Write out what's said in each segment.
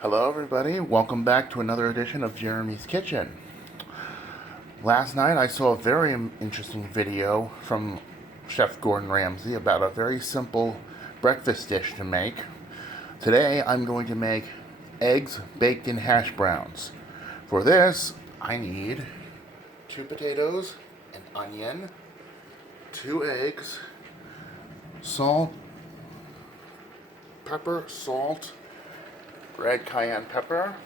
Hello everybody, welcome back to another edition of Jeremy's Kitchen. Last night I saw a very interesting video from Chef Gordon Ramsay about a very simple breakfast dish to make. Today I'm going to make eggs baked in hash browns. For this I need 2 potatoes, an onion, 2 eggs, salt, pepper, salt, red cayenne pepper,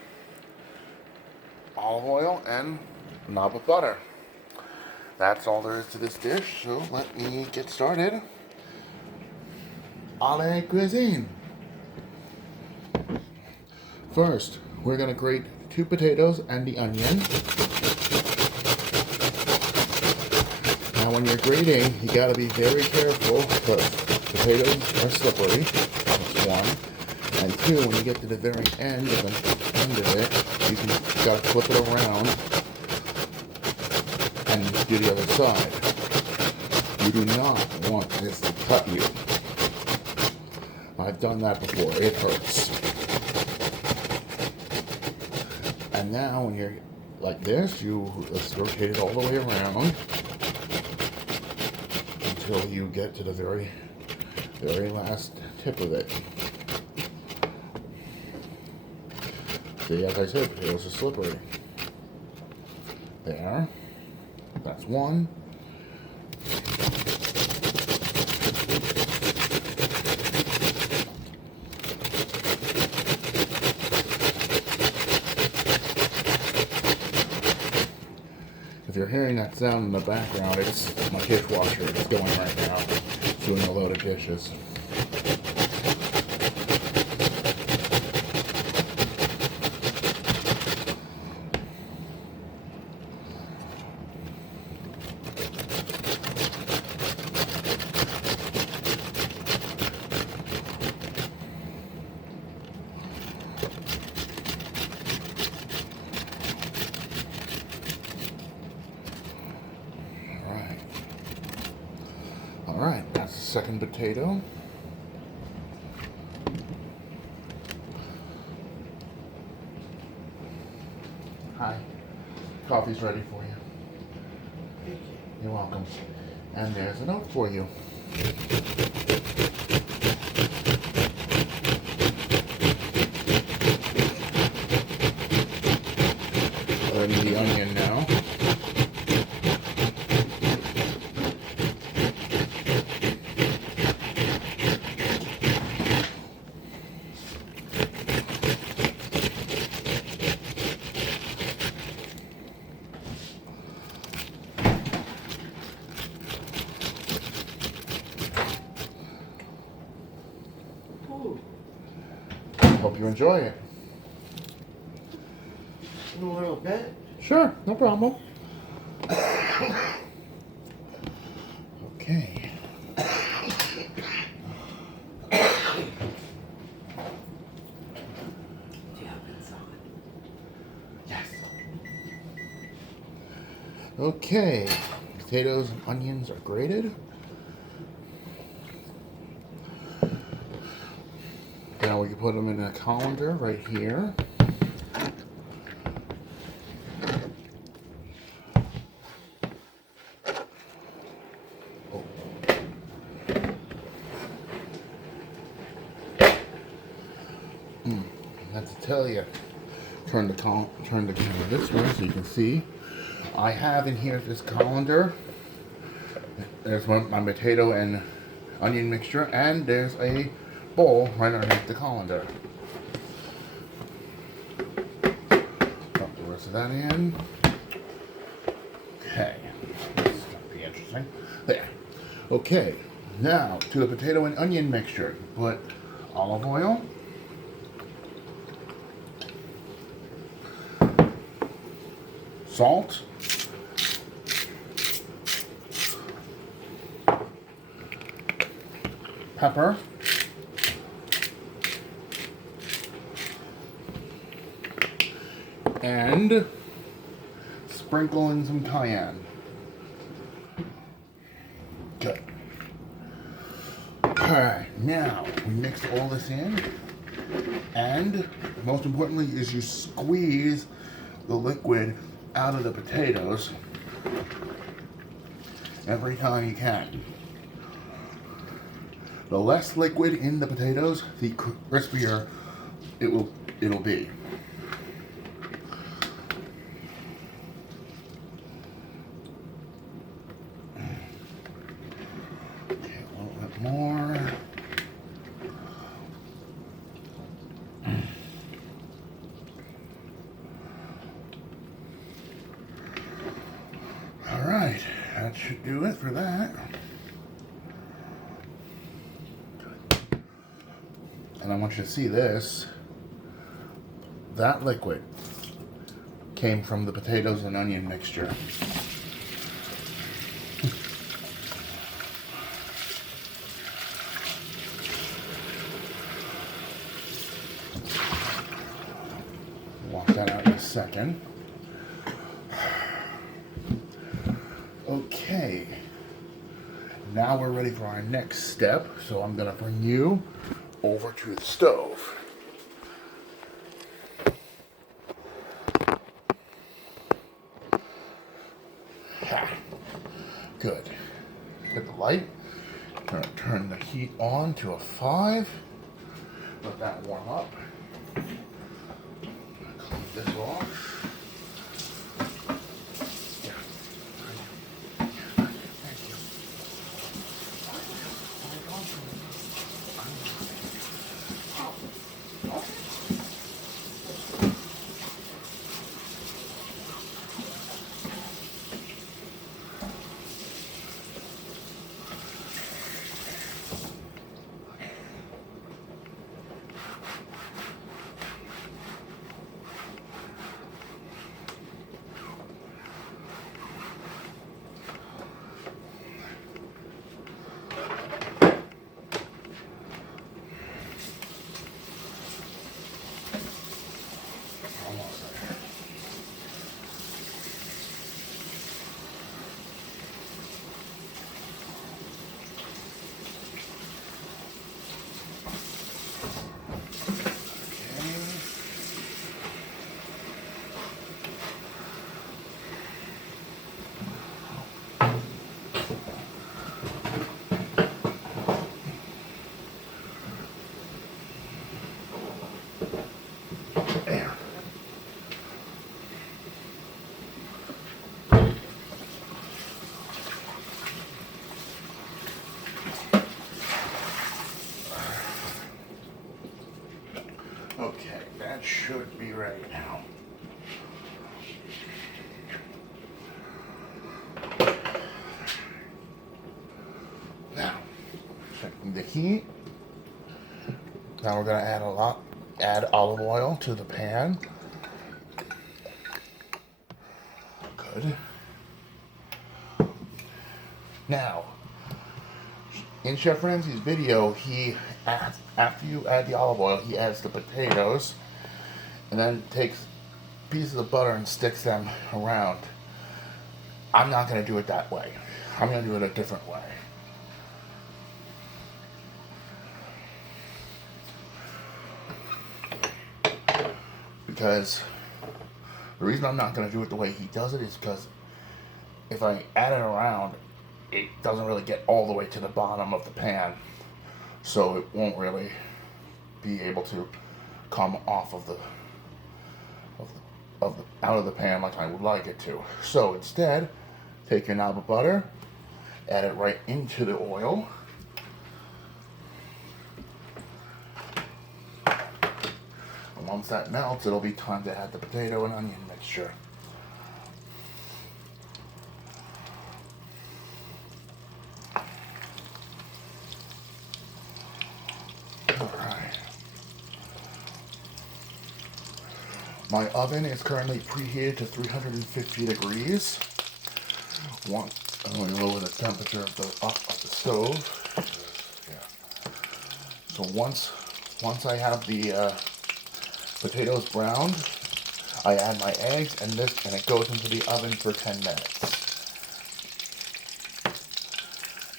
olive oil, and a knob of butter. That's all there is to this dish, so let me get started. Allez Cuisine! First, we're going to grate 2 potatoes and the onion. Now when you're grating, you got to be very careful because potatoes are slippery. That's one. And 2, when you get to the very end of it, you gotta flip it around and do the other side. You do not want this to cut you. I've done that before. It hurts. And now when you're like this, let's rotate it all the way around until you get to the very last tip of it. See, as I said, potatoes are slippery. There. That's one. If you're hearing that sound in the background, it's my dishwasher. It's going right now. It's doing a load of dishes. Alright, that's the second potato. Hi. Coffee's ready for you. Thank you. You're welcome. And there's a note for you. Adding the onion now. Ooh, Hope you enjoy it. a little bit. Sure, no problem. Okay. Yeah, it's on. Yes. Okay. Potatoes and onions are grated. Now we can put them in a colander right here. That's to tell you. Turn the camera this way so you can see. I have in here this colander. There's my potato and onion mixture, and there's a bowl right underneath the colander. Dump the rest of that in. Okay, this is gonna be interesting. There. Okay, now to the potato and onion mixture. Put olive oil. Salt. Pepper. And sprinkle in some cayenne. Good. Alright, now we mix all this in. And most importantly is you squeeze the liquid out of the potatoes every time you can. The less liquid in the potatoes, the crispier it'll be. Okay, a little bit more. All right, that should do it for that. And I want you to see this. That liquid came from the potatoes and onion mixture. Walk that out in a second. Okay. Now we're ready for our next step. So I'm going to bring you over to the stove. Good. Hit the light. Turn the heat on to a 5. Let that warm up. Close this off. Okay, that should be ready now. Now, checking the heat. Now we're gonna add olive oil to the pan. Good. Now, in Chef Ramsay's video, he adds, after you add the olive oil, he adds the potatoes and then takes pieces of butter and sticks them around. I'm not going to do it that way. I'm going to do it a different way. Because the reason I'm not going to do it the way he does it is because if I add it around, it doesn't really get all the way to the bottom of the pan, so it won't really be able to come off of the out of the pan like I would like it to. So instead, take your knob of butter, add it right into the oil. And once that melts, it'll be time to add the potato and onion mixture. Alright. My oven is currently preheated to 350 degrees. I'm going to lower the temperature of the stove. Yeah. So once I have the potatoes browned, I add my eggs and it goes into the oven for 10 minutes.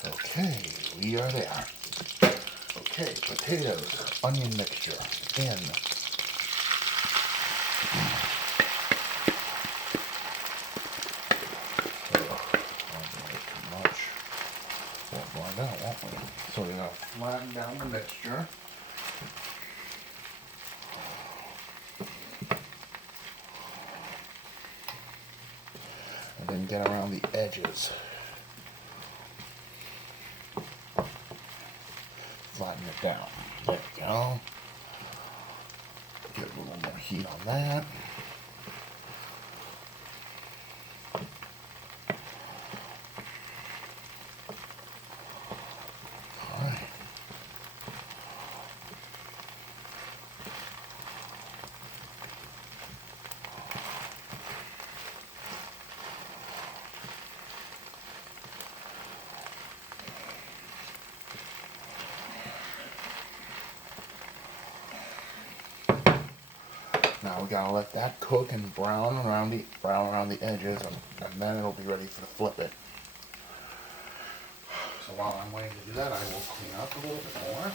Okay, we are there. Okay, potatoes, onion mixture in. Too much. We'll find out, won't we? So we're going to flatten down the mixture. And then get around the edges. Flatten it down. There we go. Get a little more heat on that. Alright. Now we gotta let that cook and brown around the edges, and then it'll be ready to flip it. So while I'm waiting to do that, I will clean up a little bit more.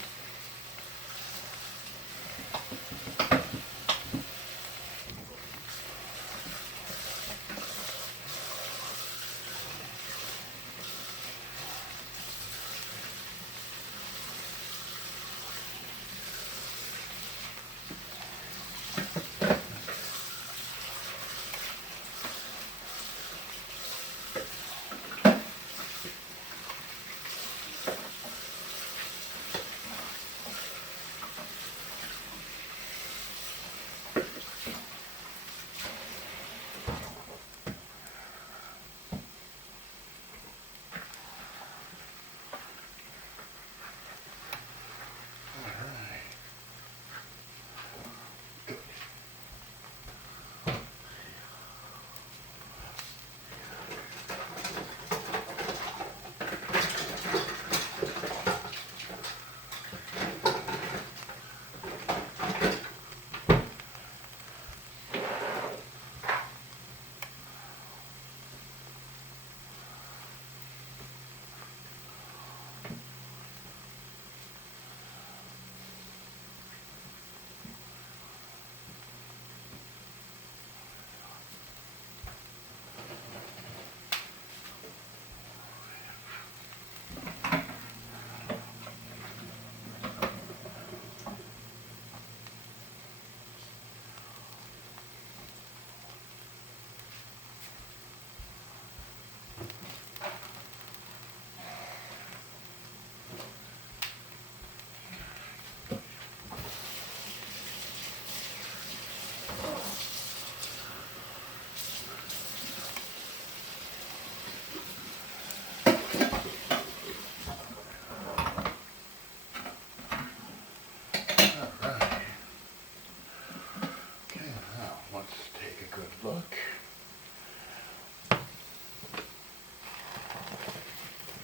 Look.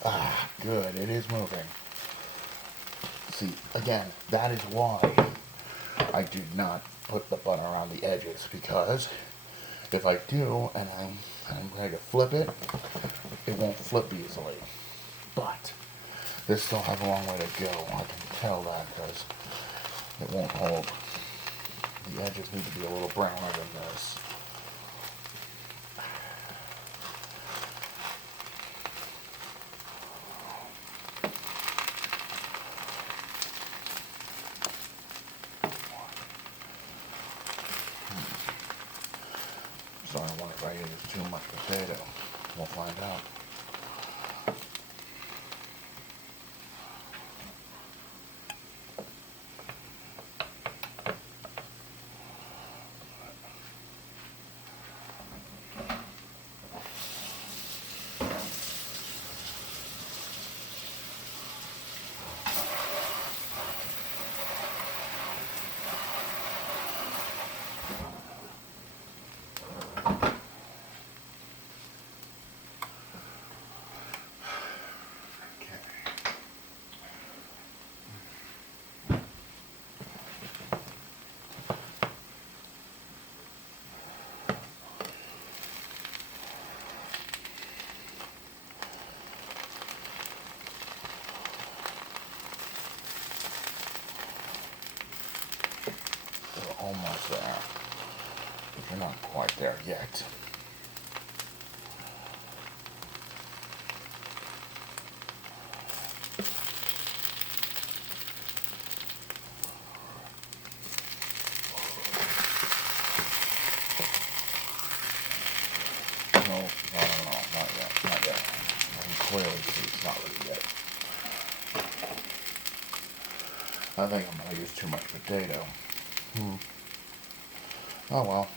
Ah, good. It is moving. See, again, that is why I do not put the butter on the edges, because if I do and I'm ready to flip it, it won't flip easily. But this still has a long way to go. I can tell that because it won't hold. The edges need to be a little browner than this. So I don't want it right here. There's too much potato. We'll find out. We're almost there. But you're not quite there yet. No, not yet, not yet. I can clearly see it's not ready yet. I think I'm gonna use too much potato. Oh well.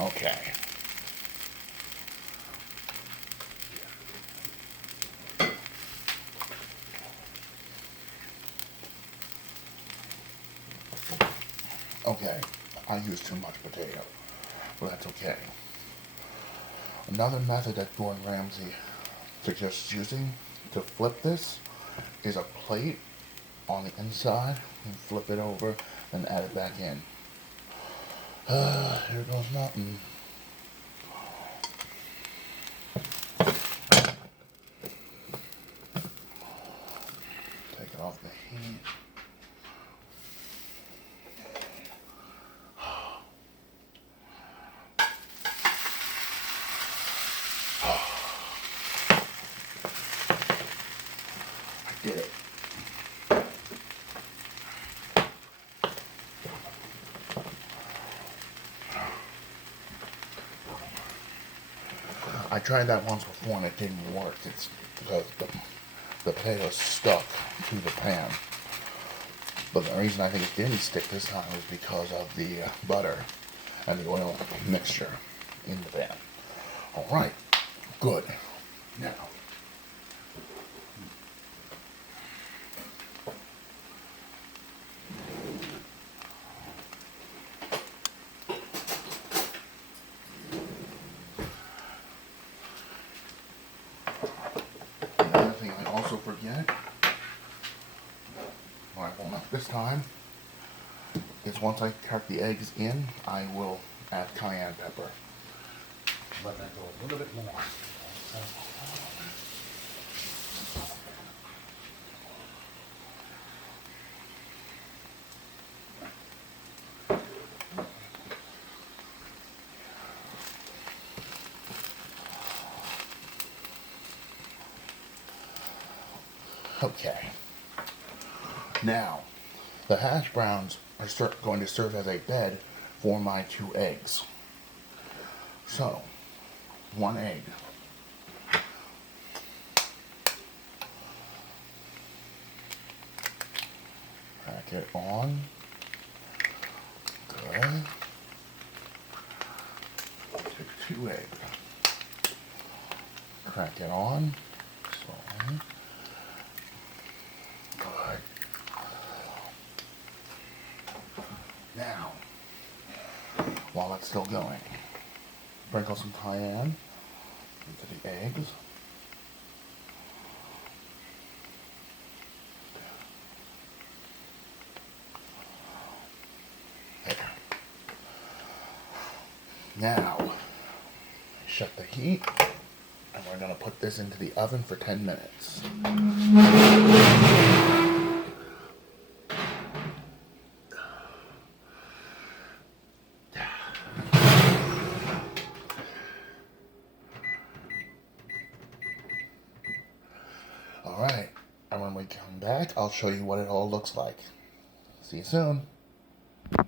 Okay. Okay, I used too much potato, but that's okay. Another method that Gordon Ramsay suggests using to flip this is a plate on the inside and flip it over and add it back in. Here goes nothing. Take it off the heat. I did it. I tried that once before and it didn't work. It's because the potato stuck to the pan. But the reason I think it didn't stick this time is because of the butter and the oil mixture in the pan. Alright, good. Now, another thing I also forget, I won't have this time, is once I crack the eggs in, I will add cayenne pepper. Let that go a little bit more. Okay. Now, the hash browns are going to serve as a bed for my 2 eggs. So, 1 egg. Crack it on. Good. Take 2 eggs. Crack it on. Slowly. Good. Now, while it's still going, sprinkle some cayenne into the eggs. There. Now, shut the heat, and we're going to put this into the oven for 10 minutes. Alright, and when we come back, I'll show you what it all looks like. See you soon.